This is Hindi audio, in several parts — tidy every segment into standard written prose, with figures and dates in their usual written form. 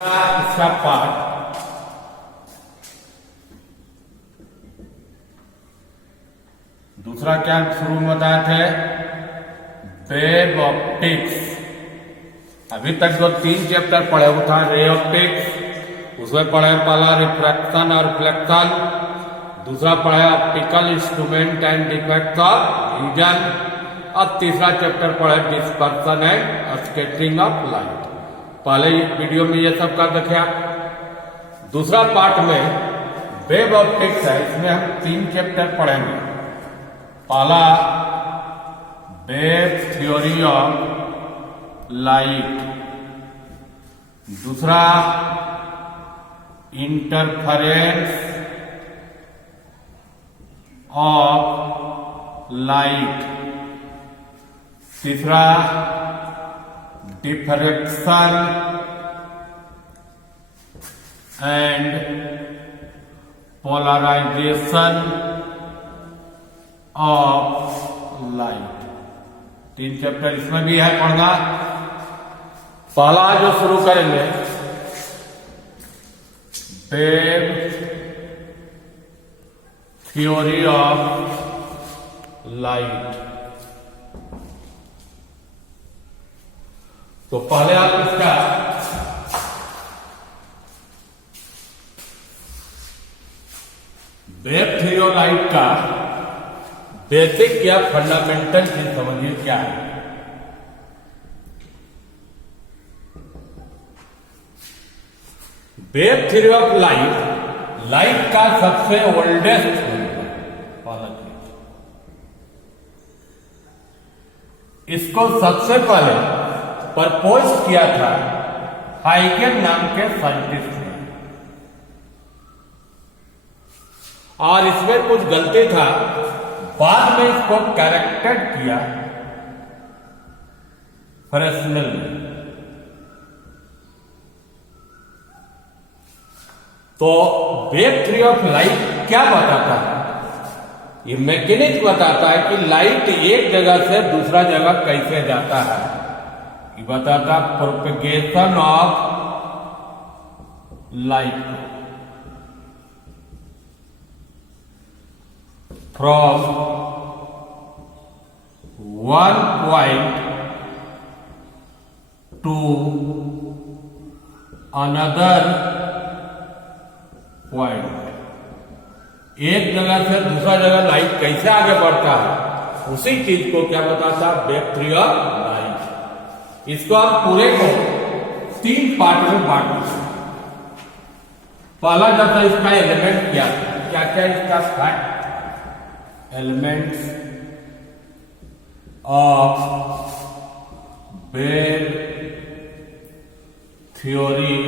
इसका पार्ट दूसरा क्या शुरू में बताए थे, वेव ऑप्टिक्स। अभी तक जो 3 चैप्टर पढ़े वो था रे ऑप्टिक्स, उसमें पढ़े पहला रिफ्रैक्शन और रिफ्लेक्शन, दूसरा पढ़े optical instrument and defects of vision, और तीसरा चैप्टर पढ़े dispersion and scattering of light. पहले वीडियो में ये सब कर देखा। दूसरा पार्ट में वेव ऑप्टिक्स है, इसमें हम 3 चैप्टर पढ़ेंगे। पहला वेव थ्योरी ऑफ लाइट, दूसरा इंटरफेरेंस ऑफ लाइट, तीसरा diffraction and polarization of light. 3 chapter इसमें भी है पढ़ना। पहला जो शुरू करेंगे वेव थ्योरी ऑफ लाइट। तो पहले आप इसका वेव थ्योरी ऑफ लाइट का बेसिक या फंडामेंटल चीज समझिए क्या है। Wave theory of light, light का सबसे ओल्डेस्ट इसको सबसे पहले प्रपोज किया था हाइगन नाम के साइंटिस्ट ने, और इसमें कुछ गलती था, बाद में इसको करेक्टेड किया फ्रेस्नेल ने। तो वेव थ्योरी ऑफ लाइट क्या बताता है? ये मैकेनिक्स बताता है कि लाइट एक जगह से दूसरा जगह कैसे जाता है। ये बताता propagation of light from one point two another point. एक जगह से दूसरा जगह लाइट कैसे आगे बढ़ता है, उसी चीज को क्या बताता है वेव थ्योरी ऑफ लाइट। इसको आप पूरे को 3 पार्ट में बांट सकते। पहला जैसा इसका एलिमेंट क्या क्या इसका fact, elements of wave theory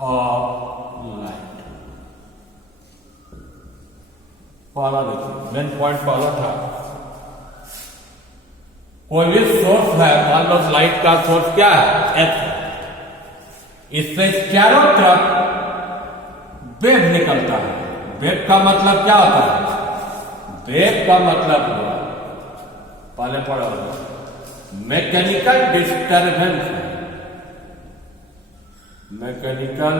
of light. पहला देखिए मेन पॉइंट पहला था, कोई भी सोर्स है, मान लो लाइट का सोर्स क्या है एच, इससे चारों तरफ वेव निकलता है। वेव का मतलब क्या होता है? वेव का मतलब हुआ पहले पढ़ा होगा मैकेनिकल डिस्टर्बेंस। मैकेनिकल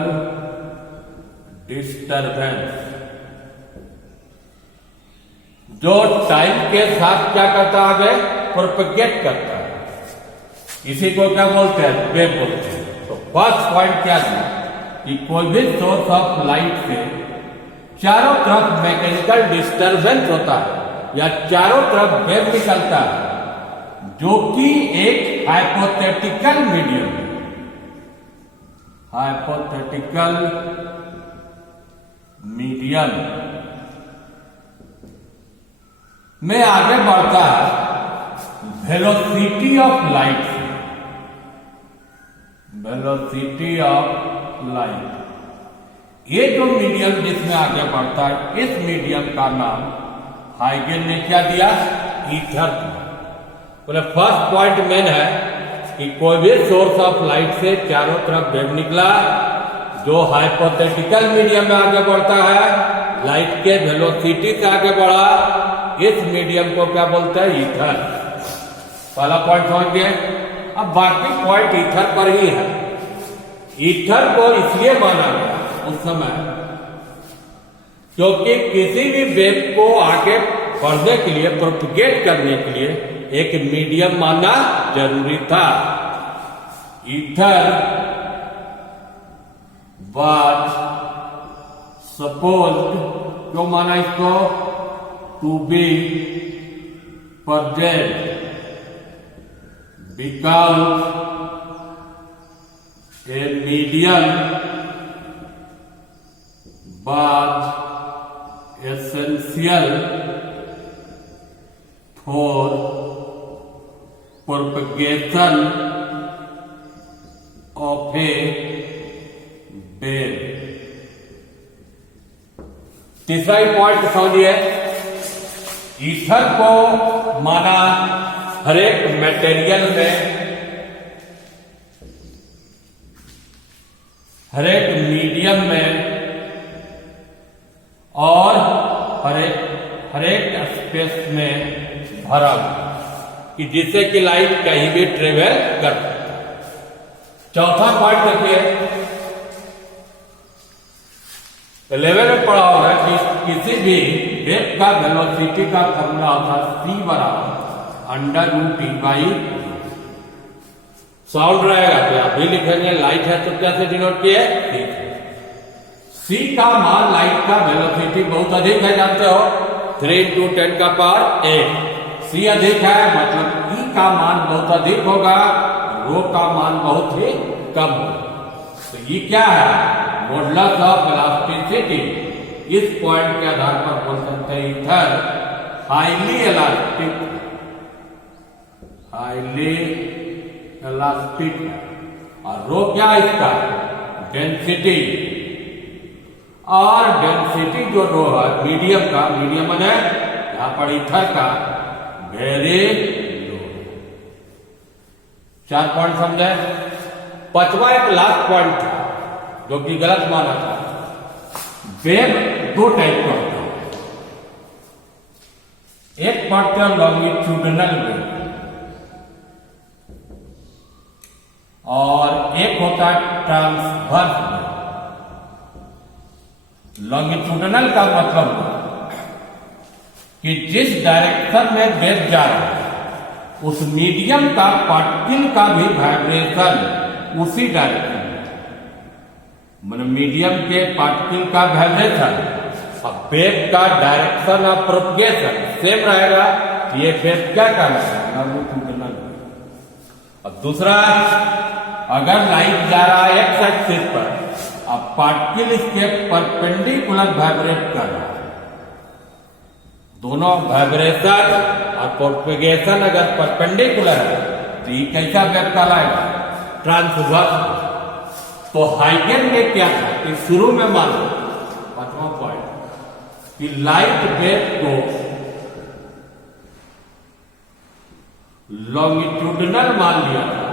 डिस्टर्बेंस जो टाइम के साथ क्या करता है, आगे प्रोपेगेट करता है। इसी को क्या बोलते हैं? वेव बोलते हैं। तो फर्स्ट पॉइंट क्या है कि कोई भी सोर्स ऑफ लाइट से चारों तरफ मैकेनिकल डिस्टर्बेंस होता है या चारों तरफ वेव निकलता है, जो कि एक हाइपोथेटिकल मीडियम है। हाइपोथेटिकल मीडियम में आगे बढ़ता है velocity of light. Velocity of light, ये जो मीडियम जिसमें आगे बढ़ता है, इस मीडियम का नाम हाइगन ने क्या दिया? ईथर। बोले फर्स्ट पॉइंट मेन है कि कोई भी सोर्स ऑफ लाइट से चारों तरफ वेव निकला, जो हाइपोथेटिकल मीडियम में आगे बढ़ता है, लाइट के वेलोसिटी से आगे बढ़ा, इस मीडियम को क्या बोलते हैं? ईथर। पहला पॉइंट समझ गए। अब बाकी पॉइंट ईथर पर ही है। ईथर को इसलिए माना गया उस समय क्योंकि किसी भी वेव को आगे बढ़ने के लिए, प्रोपगेट करने के लिए एक मीडियम मानना जरूरी था। ईथर वाज सपोज्ड, क्यों माना इसको, to be present because a medium was essential for propagation of a wave। तीसरा पॉइंट समझिए, ईथर को माना हर एक मटेरियल में, हर एक मीडियम में और हर एक स्पेस में भरा कि जिससे कि लाइट कहीं भी ट्रेवल कर सकता है। चौथा पॉइंट देखिए, 11 में पढ़ा होगा कि किसी भी वेव का वेलोसिटी का फॉर्मूला होता है c बराबर √T/, साउंड रहेगा तो आप भी लिखेंगे, लाइट है तो कैसे डिनोट किए, c का मान लाइट का वेलोसिटी बहुत अधिक है, जानते हो 3 × 10⁸। c अधिक है मतलब e का मान बहुत अधिक होगा, रो का मान बहुत ही कम होगा। तो ये क्या है, मॉडुलस ऑफ इलास्टिसिटी। इस पॉइंट के आधार पर बोल सकते हैं ether highly elastic, highly elastic है। और रो क्या इसका, डेंसिटी। और डेंसिटी जो रो है मीडियम का, मीडियम है यहां पर ईथर का वेरी लो। 4 पॉइंट समझे। 5वां एक लास्ट पॉइंट था जो कि गलत माना था। वेव 2 टाइप का होता है, एक पढ़ते हैं लॉन्गिट्यूडनल वेव और एक होता है ट्रांसवर्स वेव। लॉन्गिट्यूडनल का मतलब कि जिस डायरेक्शन में वेव जा रहा है उस मीडियम का पार्टिकल का भी वाइब्रेशन उसी डायरेक्शन में, मतलब मीडियम के पार्टिकल का वाइब्रेशन और वेव का डायरेक्शन ऑफ प्रोपगेशन सेम रहेगा। ये वेव क्या कहलाएगा, लॉन्गिट्यूडनल। अब दूसरा, अगर लाइट जा रहा है एक्स एक्सिस पर, अब पार्टिकल इसके परपेंडिकुलर वाइब्रेट कर रहा है, दोनों वाइब्रेशन और प्रोपगेशन अगर परपेंडिकुलर है तो ये कैसा वेव कहलाएगा, ट्रांसवर्स। तो हाइगन ने क्या था कि शुरू में माना 5वां पॉइंट कि लाइट वेव को लॉन्गिट्यूडनल मान लिया था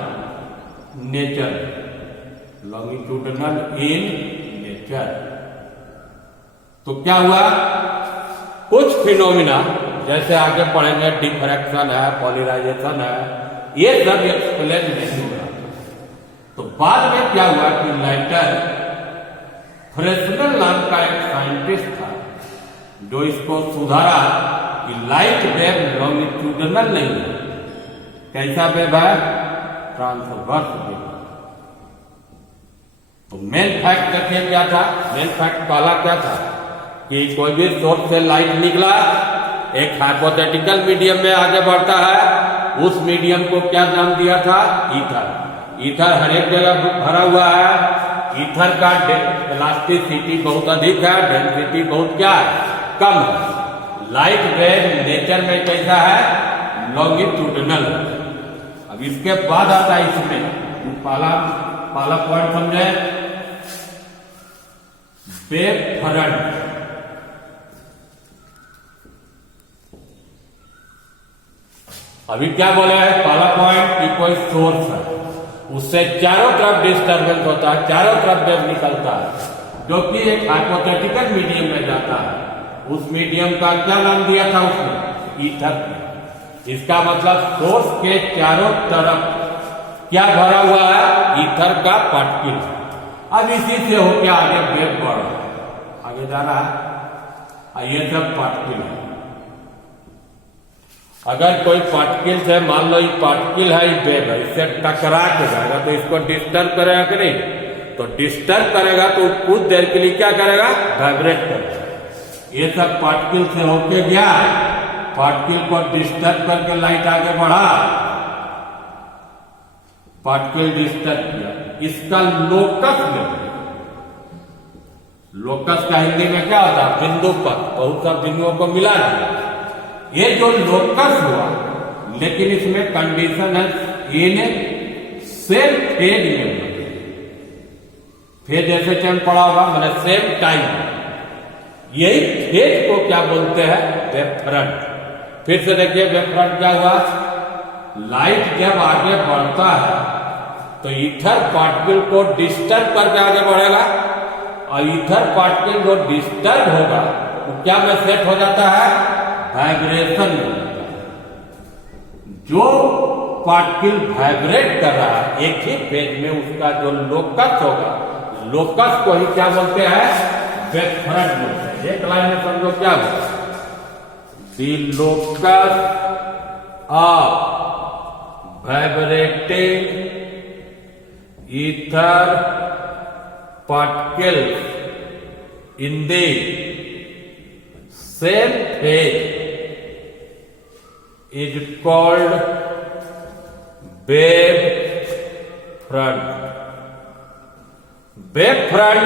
नेचर, लॉन्गिट्यूडनल इन नेचर। तो क्या हुआ, कुछ फिनोमिना जैसे आगे पढ़ेंगे, डिफ्रैक्शन है, पॉलराइजेशन है, ये सब एक्सप्लेन नहीं होगा। तो बाद में क्या हुआ कि लाइटर फ्रेस्नेल नाम का एक साइंटिस्ट था जो इसको सुधारा कि लाइट वेव लॉन्गिट्यूडनल नहीं है, कैसा वेव है, ट्रांसवर्स वेव। तो मेन फैक्ट देखिए क्या था, मेन फैक्ट पहला क्या था कि कोई भी सोर्स से लाइट निकला, एक हाइपोथेटिकल मीडियम में आगे बढ़ता है, उस मीडियम को क्या नाम दिया था, ईथर। ईथर हर एक जगह भरा हुआ है, ईथर का इलास्टिसिटी बहुत अधिक है, डेंसिटी बहुत क्या है, कम है। लाइट वेव नेचर में कैसा है, लॉन्गिट्यूडनल। अब इसके बाद आता है इसमें पहला पॉइंट समझे, वेव फ्रंट। अभी क्या बोले है, पहला पॉइंट कि कोई सोर्स है, उससे चारों तरफ डिस्टर्बेंस होता है, चारों तरफ वेव निकलता है, जो कि एक हाइपोथेटिकल मीडियम में जाता है। उस मीडियम का क्या नाम दिया था उसने, ईथर। इसका मतलब सोर्स के चारों तरफ क्या भरा हुआ है, ईथर का पार्टिकल। अब इसी से होके आगे वेव बढ़ रहा है, आगे जा रहा है। ये सब पार्टिकल है। अगर कोई पार्टिकल है, मान लो ये पार्टिकल है, ये वेव है, इससे टकरा के जाएगा तो इसको डिस्टर्ब करेगा कि नहीं? तो डिस्टर्ब करेगा तो कुछ देर के लिए क्या करेगा? वाइब्रेट करेगा। ये सब पार्टिकल से होके गया, पार्टिकल को डिस्टर्ब करके लाइट आगे बढ़ा, पार्टिकल डिस्टर्ब किया, इसका लोकस लेवल। लोकस का हिंदी में क्या होता है? बिंदु पर, बहुत सा बिंदुओं को मिला दिया। ये जो लोकस हुआ, लेकिन इसमें कंडीशन है, ये सेम फेज में, फेज जैसे टाइम पड़ा होगा, मैंने सेम टाइम। यही फेज को क्या बोलते हैं? Wave front. फिर से देखिए वेव फ्रंट क्या हुआ? लाइट जब आगे बढ़ता है तो ईथर पार्टिकल को डिस्टर्ब करके आगे बढ़ेगा, और ईथर पार्टिकल जो डिस्टर्ब होगा वो क्या में सेट हो जाता है? वाइब्रेशन में हो जाता है। जो पार्टिकल वाइब्रेट कर रहा है एक ही फेज में, उसका जो लोकस होगा, लोकस को ही क्या बोलते हैं? वेव फ्रंट बोलते हैं। एक लाइन में समझो क्या होगा? The locus of vibrating ether particles in the same phase is called wave front. Wave front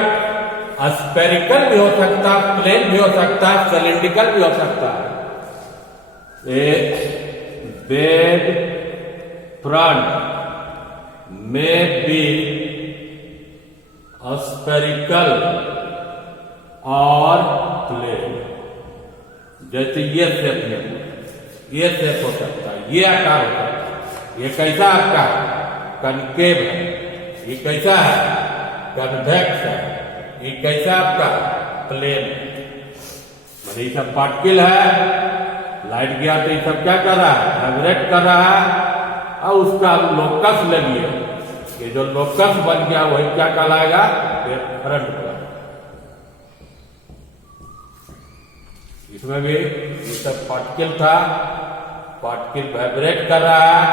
spherical भी हो सकता है, प्लेन भी हो सकता है, सिलिंड्रिकल भी हो सकता है। वेव फ्रंट में बी स्पेरिकल और प्लेन। जैसे ये शेप में, ये शेप हो सकता है, ये आकार हो सकता है। ये कैसा आपका? कनकेव है। ये कैसा है? कन्वेक्स है। ये कैसा आपका? प्लेन। मतलब ये सब पार्टिकल है, लाइट गया तो ये सब क्या कर रहा है? वाइब्रेट कर रहा है, और उसका लोकस ले लिए। ये जो लोकस बन गया वही क्या कहलाएगा? Wave front. इसमें भी ये सब पार्टिकल था, पार्टिकल वाइब्रेट कर रहा है,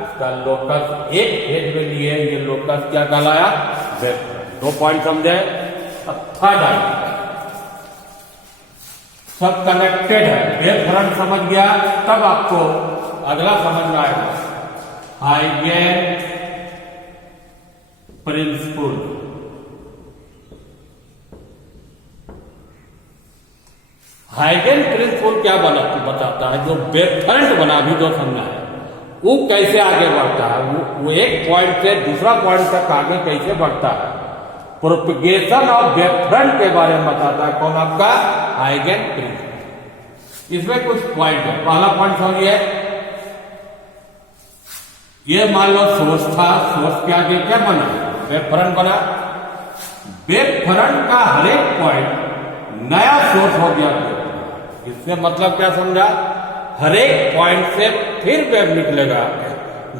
उसका लोकस एक फेज में लिए, ये लोकस क्या कहलाया? Wave front. 2 पॉइंट समझे। अब थर्ड आइडिया, सब कनेक्टेड है। वेव फ्रंट समझ गया, तब आपको अगला समझ में आएगा हाइगेन प्रिंसिपल। हाइगेन प्रिंसिपल क्या बताता है? जो वेव फ्रंट बना, भी जो समझा है, वो कैसे आगे बढ़ता है, वो एक पॉइंट से दूसरा पॉइंट तक आगे कैसे बढ़ता है, प्रोपगेशन ऑफ वेव फ्रंट के बारे में बताता है। कौन? आपका हाइगेन प्रिंसिपल। इसमें कुछ पॉइंट है। पहला पॉइंट समझिए, ये मान लो सोर्स था, सोर्स के आगे क्या बना? वेव फ्रंट बना। वेव फ्रंट का हर एक पॉइंट नया सोर्स हो गया। इससे मतलब क्या समझा? हर एक पॉइंट से फिर वेव निकलेगा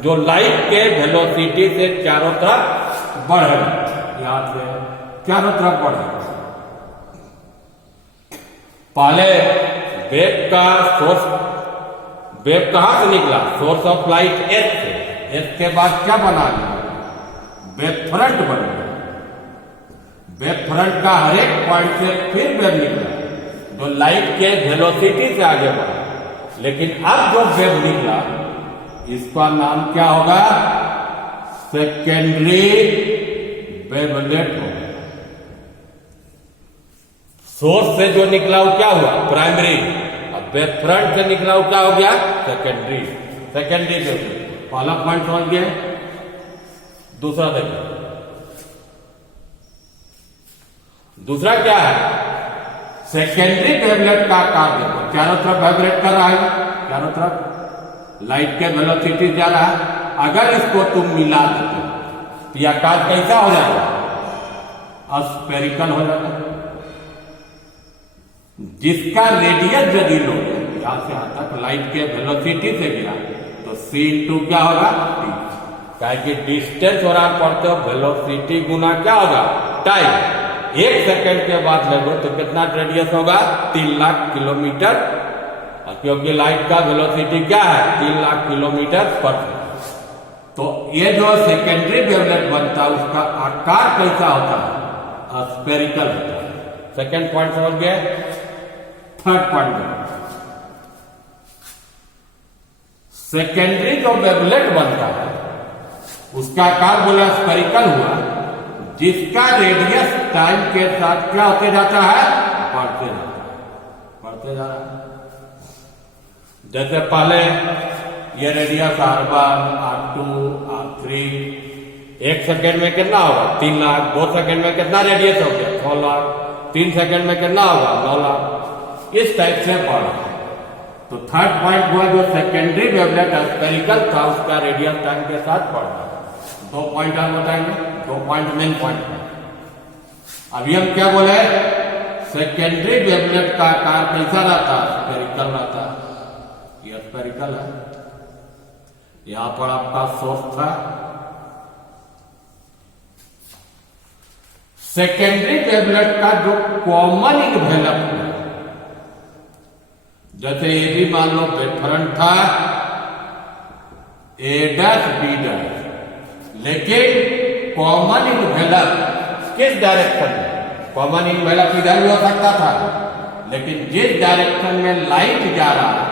जो लाइट के वेलोसिटी से चारों तरफ बढ़ेगा। यहां से चारों तरफ बढ़ेगा। पहले वेव का सोर्स, वेव कहां से निकला? सोर्स ऑफ लाइट एस से। एस के बाद क्या बना? वेव फ्रंट बन गया। वेव फ्रंट का हर एक पॉइंट से फिर वेव निकला जो लाइट के वेलोसिटी से आगे बढ़ा। लेकिन अब जो वेव निकला, इसका नाम क्या होगा? सेकेंडरी वेवलेट होगा। सोर्स से जो निकला वो क्या हुआ? प्राइमरी। अब वेव फ्रंट से निकला वो क्या हो गया? सेकेंडरी। Secondary wavelet. पहला पॉइंट समझ गए। दूसरा देखिए, दूसरा क्या है? सेकेंडरी वेवलेट का आकार देखो, चारों तरफ वाइब्रेट कर रहा है, चारों तरफ लाइट के वेलोसिटी जा रहा है। अगर इसको तुम मिला देते तो यह आकार कैसा हो जाता? स्फेरिकल हो जाता। जिसका रेडियस यदि लो, यहां से यहां तक लाइट के वेलोसिटी से गया तो c इंटू क्या होगा? क्या कि डिस्टेंस और आप पढ़ते हो वेलोसिटी गुना क्या होगा टाइम। 1 सेकंड के बाद लगो तो कितना रेडियस होगा 3 लाख किलोमीटर, क्योंकि लाइट का वेलोसिटी क्या है 3 लाख किलोमीटर पर सेकंड। तो ये जो सेकेंडरी वेवलेट बनता है उसका आकार कैसा होता है स्फेरिकल होता है। सेकेंड पॉइंट समझ गए। थर्ड पॉइंट, सेकेंडरी जो वेवलेट बनता है उसका आकार बोला स्फेरिकल हुआ, जिसका रेडियस टाइम के साथ क्या होते जाता है बढ़ते जा रहा है। जैसे पहले ये radius R1, R2, R3, 1 second में कितना होगा 3 लाख, 2 सेकेंड में कितना रेडियस हो गया 6 लाख, 3 सेकेंड में कितना होगा 9 लाख, इस टाइप से बढ़ रहा है। तो थर्ड पॉइंट हुआ जो सेकेंडरी वेवलेट स्फेरिकल था उसका रेडियस टाइम के साथ बढ़ रहा है। 2 पॉइंट आप बताएंगे, 2 पॉइंट मेन पॉइंट है। अभी हम क्या बोले सेकेंडरी वेवलेट का आकार कैसा रहता है स्फेरिकल रहता है, यह स्फेरिकल है। यहां पर आपका सोर्स था। सेकेंडरी वेवलेट का जो कॉमन इन्वेलप है, जैसे ये भी मान लो वेवफ्रंट था A डैश B डैश, लेकिन कॉमन इन्वेलप किस डायरेक्शन में, कॉमन इन्वेलप इधर भी हो सकता था, लेकिन जिस डायरेक्शन में लाइट जा रहा है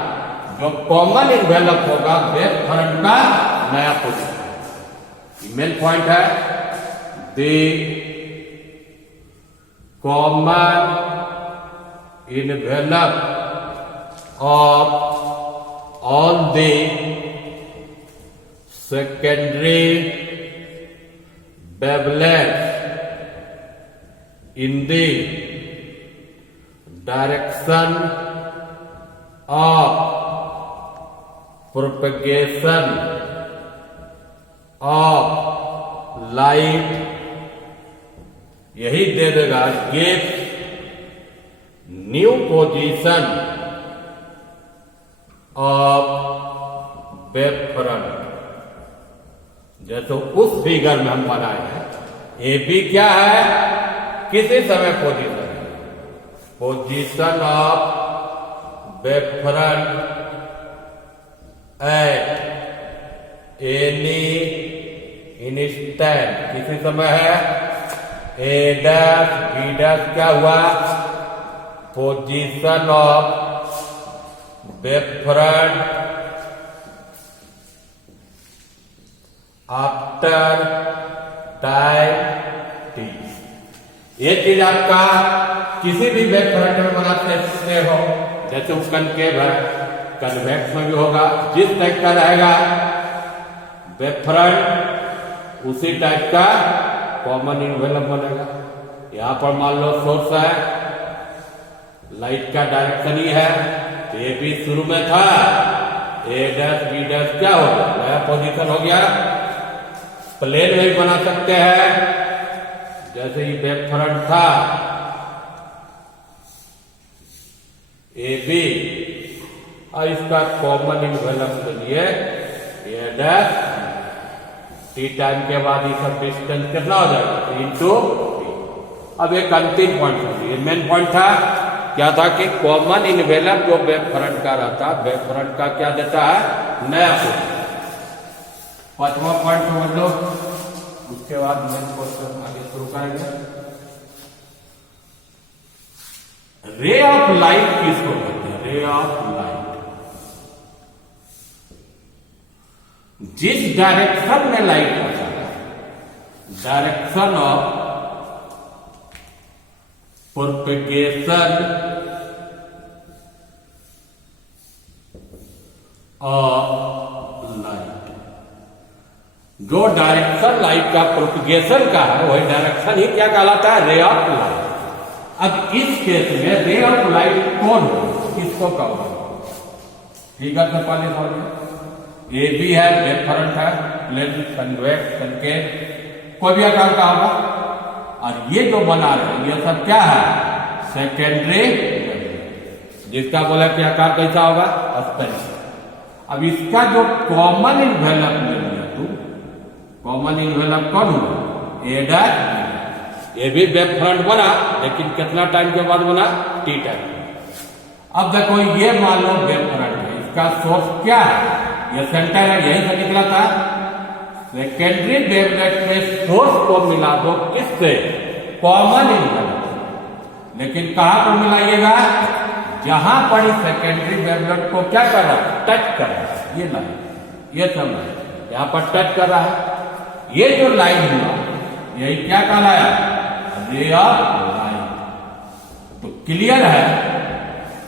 जो कॉमन इन्वेलप होगा वेवफ्रंट का नया पोजीशन। मेन पॉइंट है the common envelope of all the secondary wavelets in the direction of propagation of light, यही दे देगा gives new position of wavefront. जैसे उस फिगर में हम बनाए हैं ए बी क्या है किसी समय position of wavefront at any instant, किसी समय है ए डैश बी डैश क्या हुआ position of wavefront after time T. ये चीज आपका किसी भी वेवफ्रंट में बना सकते हो, जैसे वो कनकेव है, कन्वेक्स में भी होगा, जिस टाइप का रहेगा वेवफ्रंट उसी टाइप का कॉमन इन्वेलप बनेगा। यहां पर मान लो सोर्स है, लाइट का डायरेक्शन ही है, ए बी शुरू में था, ए डैश बी डैश क्या हो गया नया पोजीशन हो गया। प्लेन में भी बना सकते हैं, जैसे ये वेवफ्रंट था ए बी और इसका कॉमन इन्वेलप के लिए ए डैश, टी टाइम के बाद ये सब डिस्टेंस कितना हो जाएगा इंटू। अब एक अंतिम पॉइंट है, ये मेन पॉइंट था क्या था कि कॉमन इन्वेलप जो वेवफ्रंट का रहता, वेवफ्रंट का क्या देता है नया पोजीशन। 5वां पॉइंट समझ लो, उसके बाद मेन क्वेश्चन आगे शुरू करेंगे। रे ऑफ लाइट किसको कहते हैं, रे ऑफ लाइट जिस डायरेक्शन में लाइट होता है, direction of propagation of light, जो डायरेक्शन लाइट का प्रोपेगेशन का है वही डायरेक्शन ही क्या कहलाता है रे ऑफ लाइट। अब इस केस में रे ऑफ लाइट कौन है, किसको कहोगे, फिगर से पहले समझिए। ए बी है वेवफ्रंट है, प्लेन कन्वेक्स कनकेव कोई भी आकार का होगा, और ये जो बना रहे हैं ये सब क्या है सेकेंडरी, जिसका बोला कि आकार कैसा होगा स्फेरिकल। अब इसका जो कॉमन इन्वेलप ले लिया तू कॉमन इन्वेलप कौन हुआ? ए डैश। ये भी वेब फ्रंट बना, लेकिन कितना टाइम के बाद बना? T time. अब देखो ये मान लो वेब फ्रंट है, इसका सोर्स क्या है? ये सेंटर है, यही से निकला था। सेकेंडरी वेवलेट के सोर्स को मिला दो किससे? Common envelope. लेकिन कहां पर मिलाइएगा? जहां पर सेकेंडरी वेवलेट को क्या कर रहा है? टच कर रहा है। ये लाइन, ये सब लाइन यहां पर टच कर रहा है। ये जो लाइन हुआ यही क्या कहलाया? Ray of light. तो क्लियर है,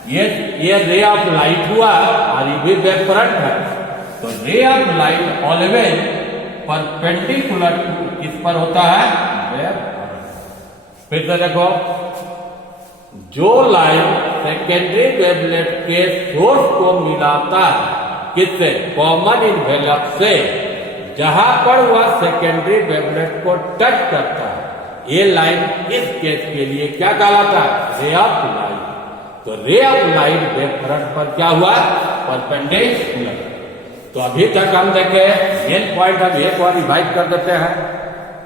ये रे ऑफ लाइट हुआ और ये भी वेव फ्रंट है। तो ray of light always perpendicular किस पर होता है? Wave front. फिर से देखो, जो लाइन सेकेंडरी वेवलेट के सोर्स को मिलाता है किससे? कॉमन इन्वेलप से, जहां पर वह सेकेंडरी वेवलेट को टच करता है, ये लाइन इस केस के लिए क्या कहलाता है? Ray of light. तो ray of light wave front पर क्या हुआ? परपेंडिकुलर। तो अभी तक हम देखे मेन पॉइंट, हम एक बार रिवाइज कर देते हैं।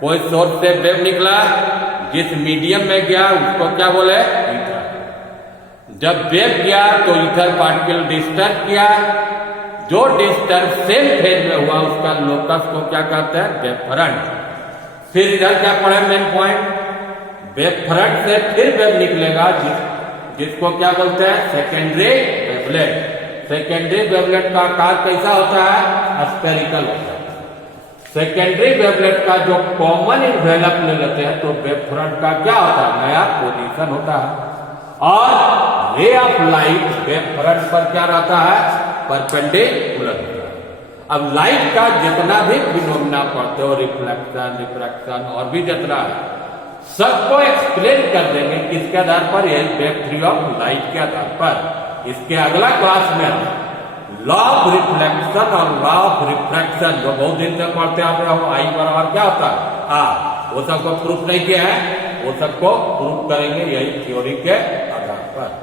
कोई सोर्स से वेव निकला, जिस मीडियम में गया उसको क्या बोले? ईथर। जब वेव गया तो ईथर पार्टिकल डिस्टर्ब किया, जो डिस्टर्ब सेम फेज में हुआ उसका लोकस को क्या कहते हैं? Wave front. फिर इधर क्या पढ़े मेन पॉइंट? वेव फ्रंट से फिर वेव निकलेगा जिसको क्या बोलते हैं? Secondary wavelet. सेकेंडरी वेवलेट का आकार कैसा होता है? स्फेरिकल होता है। सेकेंडरी वेवलेट का जो कॉमन इन्वेलप ले लेते हैं तो वेव फ्रंट का क्या होता है? नया पोजीशन होता है। और ray of light wave front पर क्या रहता है? परपेंडिकुलर। अब लाइट का जितना भी फिनोमेना पढ़ते हो, रिफ्लेक्शन, रिफ्रैक्शन और भी जितना है, सबको एक्सप्लेन कर देंगे किसके आधार पर? ये वेव थ्योरी ऑफ लाइट के आधार पर। इसके अगला क्लास में लॉ ऑफ रिफ्लेक्शन और लॉ ऑफ रिफ्रैक्शन, जो बहुत दिन से पढ़ते आ रहे हो, आई बराबर क्या होता है? वो सबको प्रूफ नहीं किया है, वो सबको प्रूफ करेंगे यही थ्योरी के आधार पर।